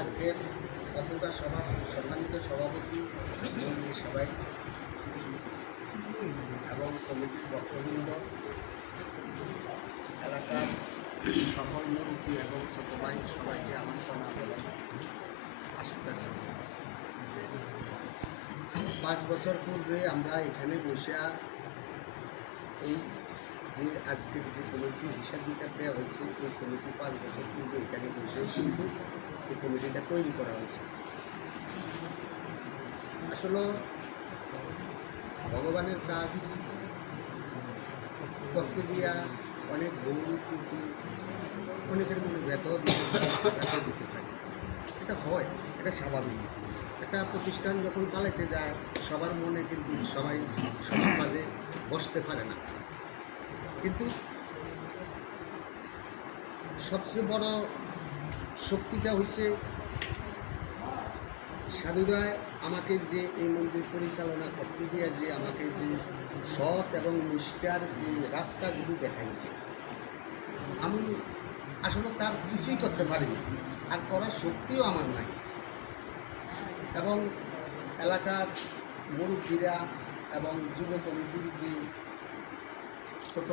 আজকের পত্রিকা সভা সম্মানিত সভাপতি সবাই এবং কমিটির বক্তবৃন্দ, এলাকার সকল মুরব্বী এবং ছোট ভাই সবাইকে আমার প্রণাম এবং আশীর্বাদ। 5 বছর পূর্বে আমরা এখানে বসে এই যে আজকের যে কমিটি হিসাব নিকাশ দেওয়া হয়েছে, এই কমিটি 5 বছর পূর্বে এখানে বসে কিন্তু এই কমিটিটা তৈরি করা হয়েছে। আসলে ভগবানের কাজ করতে গিয়া অনেক ভুল ত্রুটি অনেকের মনে ব্যথাও দিতে থাকে, এটা হয়, এটা স্বাভাবিক। একটা প্রতিষ্ঠান যখন চালাইতে যায় সবার মনে কিন্তু সবাই সবার মাঝে বসতে পারে না, কিন্তু সবচেয়ে বড় শক্তিটা হচ্ছে সাধুদয় আমাকে যে এই মন্দির পরিচালনা করতে গিয়ে যে আমাকে যে সৎ এবং নিষ্ঠার যে রাস্তাগুলো দেখাইছে, আমি আসলে তার কিছুই করতে পারিনি, আর করার শক্তিও আমার নাই। এবং এলাকার মুরব্বীরা এবং যুব কমিটির যে ছোট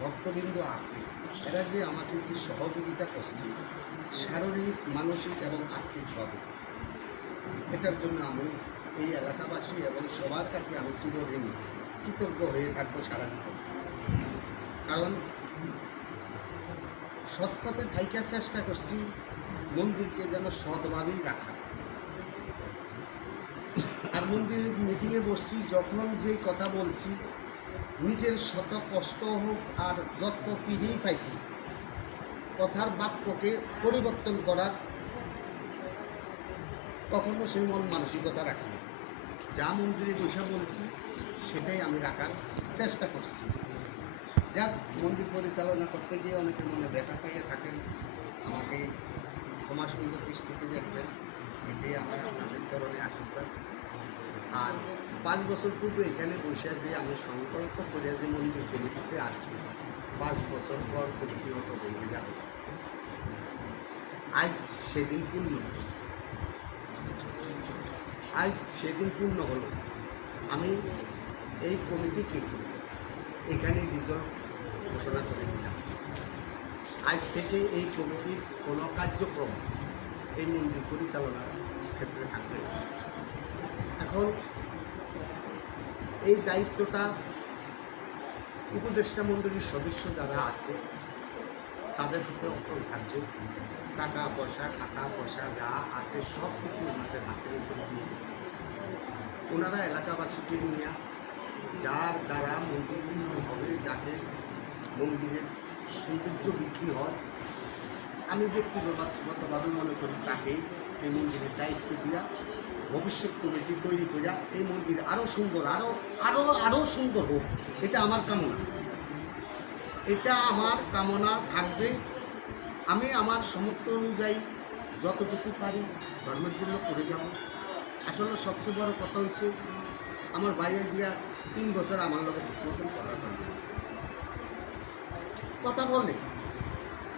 ভক্তবৃন্দ আছে, এরা যে আমাকে যে সহযোগিতা করছে শারীরিক, মানসিক এবং আর্থিকভাবে, এটার জন্য আমি এই এলাকাবাসী এবং সবার কাছে আমি চিরঋণী কৃতজ্ঞ হয়ে থাকবো সারা জীবন। কারণ সৎপথে থাইকার চেষ্টা করছি মন্দিরকে যেন সৎভাবেই রাখা। আর মন্দির মিটিংয়ে বসছি, যখন যেই কথা বলছি নিজের শত কষ্ট হোক আর যত পিড়েই পাইছি, কথার বাক্যকে পরিবর্তন করার কখনো সেই মন মানসিকতা রাখিনি। যা মন্দিরে বসে বলছি সেটাই আমি রাখার চেষ্টা করছি। যাক, মন্দির পরিচালনা করতে গিয়ে অনেকের মনে ব্যথা পাইয়া থাকেন, আমাকে ক্ষমা সুন্দর দৃষ্টিতে দেখবেন, এটাই আমার আপনাদের চরণে আশীর্বাদ। আর 5 বছর পূর্বে এখানে বসে যে আমি সংকল্প করে যে মন্দির কমিটিতে আসছি, 5 বছর পর কমিটিগত হয়ে যাবে। আজ সেদিন পূর্ণ হলো। আমি এই কমিটিকে এখানে রিজলভ ঘোষণা করে দিলাম। আজ থেকে এই কমিটির কোনো কার্যক্রম এই মন্দির পরিচালনার ক্ষেত্রে থাকবে। এখন এই দায়িত্বটা উপদেষ্টা মণ্ডলীর সদস্য যারা আছে তাদের হাতে অক্ষণ থাকছে। টাকা পয়সা, খাতা পয়সা যা আছে সব কিছু ওনাদের হাতের উপরে দিয়ে ওনারা এলাকাবাসীকে নিয়ে যার দ্বারা মন্দির উন্নয়ন হবে, যাকে মন্দিরের সৌন্দর্য বৃদ্ধি হয়, আমি ব্যক্তিগতভাবে মনে করি তাকে এই মন্দিরের দায়িত্ব দিয়া ভবিষ্যৎ কমিটি তৈরি করিয়া এই মন্দির আরও সুন্দর, আরও সুন্দর হোক, এটা আমার কামনা। এটা আমার কামনা থাকবে। আমি আমার সমর্থ অনুযায়ী যতটুকু পারি ধর্মের জন্য করে যাব। আসলে সবচেয়ে বড় কথা হচ্ছে আমার বাইরে দিয়া 3 বছর আমার লোক ঠিক মতন কথা বলে,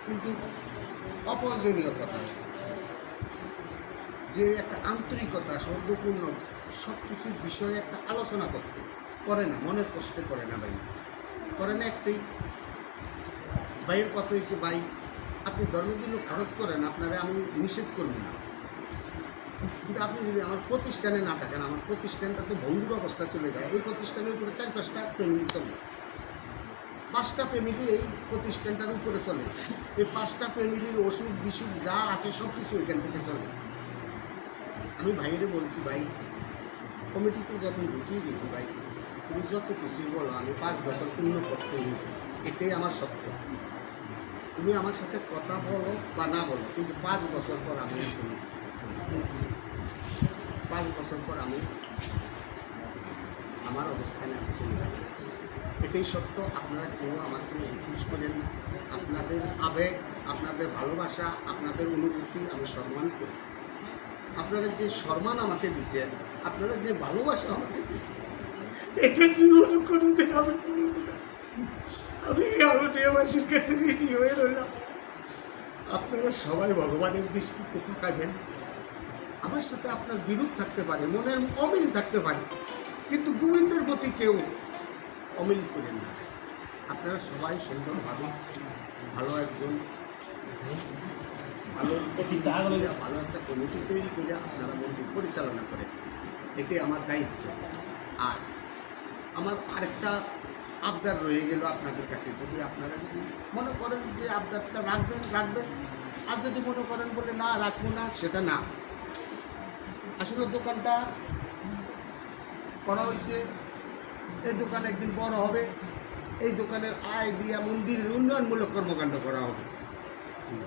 কিন্তু অপ্রয়োজনীয় কথা, যে একটা আন্তরিকতা সৌন্দর্যপূর্ণ সব কিছুর বিষয়ে একটা আলোচনা করতে করে না, মনের কষ্টে করে না ভাই, করে না। একটাই ভাইয়ের কথা হয়েছে, ভাই আপনি ধর্মের জন্য খরচ করেন, আপনারা আমি নিষেধ করব না, কিন্তু আপনি যদি আমার প্রতিষ্ঠানে না থাকেন, আমার প্রতিষ্ঠানটা তো ভঙ্গুর অবস্থা চলে যায়। এই প্রতিষ্ঠানের উপরে 4-5টা ফ্যামিলি চলে, 5টা ফ্যামিলি এই প্রতিষ্ঠানটার উপরে চলে। এই 5টা ফ্যামিলির অসুখ বিসুখ যা আছে সব কিছু এখান থেকে চলে। আমি ভাইয়েরে বলছি, ভাই কমিটিতে যখন ঢুকিয়ে গেছি, ভাই তুমি যত খুশি বলো, আমি 5 বছর পূর্ণ করতেই, এটাই আমার সত্য। তুমি আমার সাথে কথা বলো বা না বলো, কিন্তু 5 বছর পর আমি 5 বছর পর আমি আমার অবস্থানে আমি চলে যাব, এটাই সত্য। আপনারা কেউ আমাকে রিকোয়েস্ট করেন না। আপনাদের আবেগ, আপনাদের ভালোবাসা, আপনাদের অনুভূতি আমি সম্মান করি। আপনারা যে সম্মান আমাকে দিচ্ছেন, আপনারা যে ভালোবাসা আমাকে দিচ্ছেন, এটা জীবনে কোনোদিন আমি আলোটিয়াবাসীর কাছে ঋণী হয়ে রইলাম। আপনারা সবাই ভগবানের দৃষ্টিতে তাকাবেন। আমার সাথে আপনার বিরোধ থাকতে পারে, মনের অমিল থাকতে পারে, কিন্তু গোবিন্দের প্রতি কেউ অমিল করেন না। আপনারা সবাই সুন্দরভাবে ভালো একজন ভালো একটা কমিটি তৈরি করে আপনারা মন্দির পরিচালনা করেন, এটাই আমার দায়িত্ব। আর আমার আরেকটা আবদার রয়ে গেল আপনাদের কাছে, যদি আপনারা যদি মনে করেন যে আবদারটা রাখবেন, আর যদি মনে করেন বলে না রাখবো না, সেটা না। আসলে দোকানটা করা হয়েছে, এই দোকান একদিন বড় হবে, এই দোকানের আয় দিয়ে মন্দিরের উন্নয়নমূলক কর্মকাণ্ড করা হবে,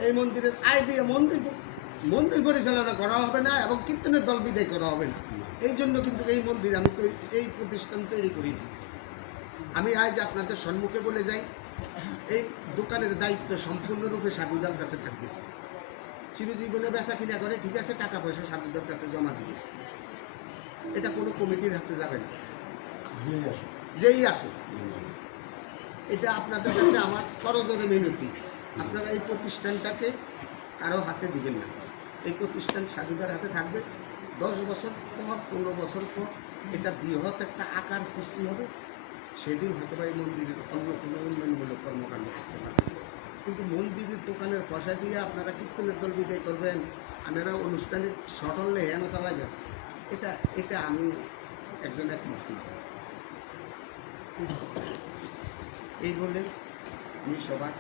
এই মন্দিরের আয় দিয়ে মন্দির পরিচালনা করা হবে না, এবং কীর্তনের দল বিদায় করা হবে না। এই জন্য কিন্তু এই মন্দির আমি তো এই প্রতিষ্ঠান তৈরি করিনি। আমি আজ আপনাদের সম্মুখে বলে যাই, এই দোকানের দায়িত্ব সম্পূর্ণরূপে সাধুদার কাছে থাকবে। চিরজীবনে বেচা কিনা করে, ঠিক আছে, টাকা পয়সা সাধুদার কাছে জমা দিবে, এটা কোনো কমিটির হাতে যাবে না, যেই আসে। এটা আপনাদের কাছে আমার করজোরে মিনতি, আপনারা এই প্রতিষ্ঠানটাকে কারো হাতে দিবেন না। এই প্রতিষ্ঠান সাধুদার হাতে থাকবে। 10 বছর পর, 15 বছর পর এটা বৃহৎ একটা আকার সৃষ্টি হবে, সেদিন হয়তো বা এই মন্দিরের অন্য কোনো উন্নয়নমূলক কর্মকাণ্ড করতে পারবে। কিন্তু মন্দিরের দোকানের পয়সা দিয়ে আপনারা কীর্তনের দল বিদায় করবেন, আপনারা অনুষ্ঠানের সটলে হেন চালাবেন, এটা আমি একজন একমত না। এই বলে আমি সবার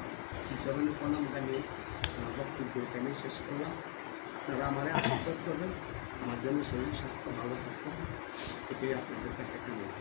শ্রীচরণে প্রণাম জানিয়ে আমার বক্তব্য এখানে শেষ করলাম। আপনারা আমারে আশীর্বাদ করবেন, আমার জন্য শরীর স্বাস্থ্য ভালো থাকবে, এটাই আপনাদের কাছে কামনা।